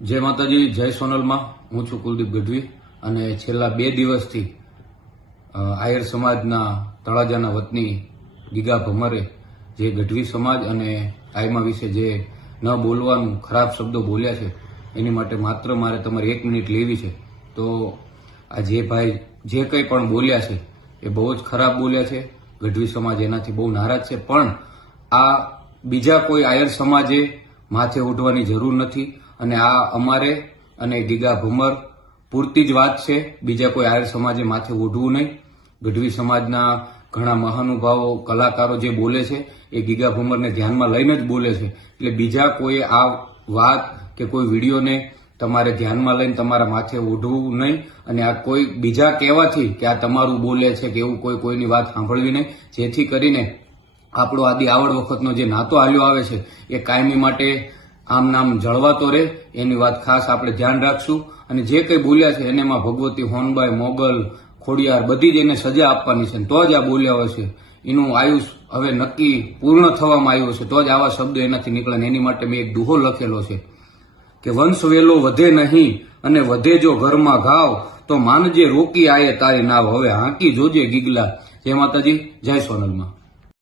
જય માતાજી, જય સોનલમાં. હું છું કુલદીપ ગઢવી અને છેલ્લા બે દિવસથી આયર સમાજના તળાજાના વતની ગીગા ભમરે જે ગઢવી સમાજ અને આયમા વિશે જે ન બોલવાનું ખરાબ શબ્દો બોલ્યા છે, એની માટે માત્ર મારે તમારી એક મિનિટ લેવી છે. તો આ જે ભાઈ જે કંઈ પણ બોલ્યા છે, એ બહુ જ ખરાબ બોલ્યા છે. ગઢવી સમાજ એનાથી બહુ નારાજ છે. પણ આ બીજા કોઈ આયર સમાજે માથે ઉઠવાની જરૂર નથી. અને આ અમારે અને ગીગા ભૂમર પૂરતી જ વાત છે. બીજા કોઈ આર્ય સમાજે માથે ઓઢવું નહીં. ગઢવી સમાજના ઘણા મહાનુભાવો, કલાકારો જે બોલે છે, એ ગીગા ભૂમરને ધ્યાનમાં લઈને જ બોલે છે. એટલે બીજા કોઈ આ વાત કે કોઈ વિડીયોને તમારે ધ્યાનમાં લઈને તમારા માથે ઓઢવું નહીં. અને આ કોઈ બીજા કહેવાથી કે આ તમારું બોલે છે કે એવું કોઈ કોઈની વાત સાંભળવી નહીં. જેથી કરીને આપણો આદિ આવડ વખતનો જે નાતો હાલ્યો આવે છે, એ કાયમી માટે આમ નામ જળવાતો રહે એની વાત ખાસ આપણે ધ્યાન રાખશું. અને જે કંઈ બોલ્યા છે એને એમાં ભગવતી હોનબાઈ, મોગલ, ખોડિયાર બધી જ એને સજા આપવાની છે. તો જ આ બોલ્યા હોય છે. એનું આયુષ હવે નક્કી પૂર્ણ થવામાં આવ્યું છે. તો જ આવા શબ્દો એનાથી નીકળે એની માટે મેં એક દુહો લખેલો છે કે વંશ વેલો વધે નહીં અને વધે જો ઘરમાં ઘાવ, તો માનજે રોકી આયે તારી નાવ. હવે હાંકી જોજે ગીગલા. જય માતાજી, જય સોનલમાં.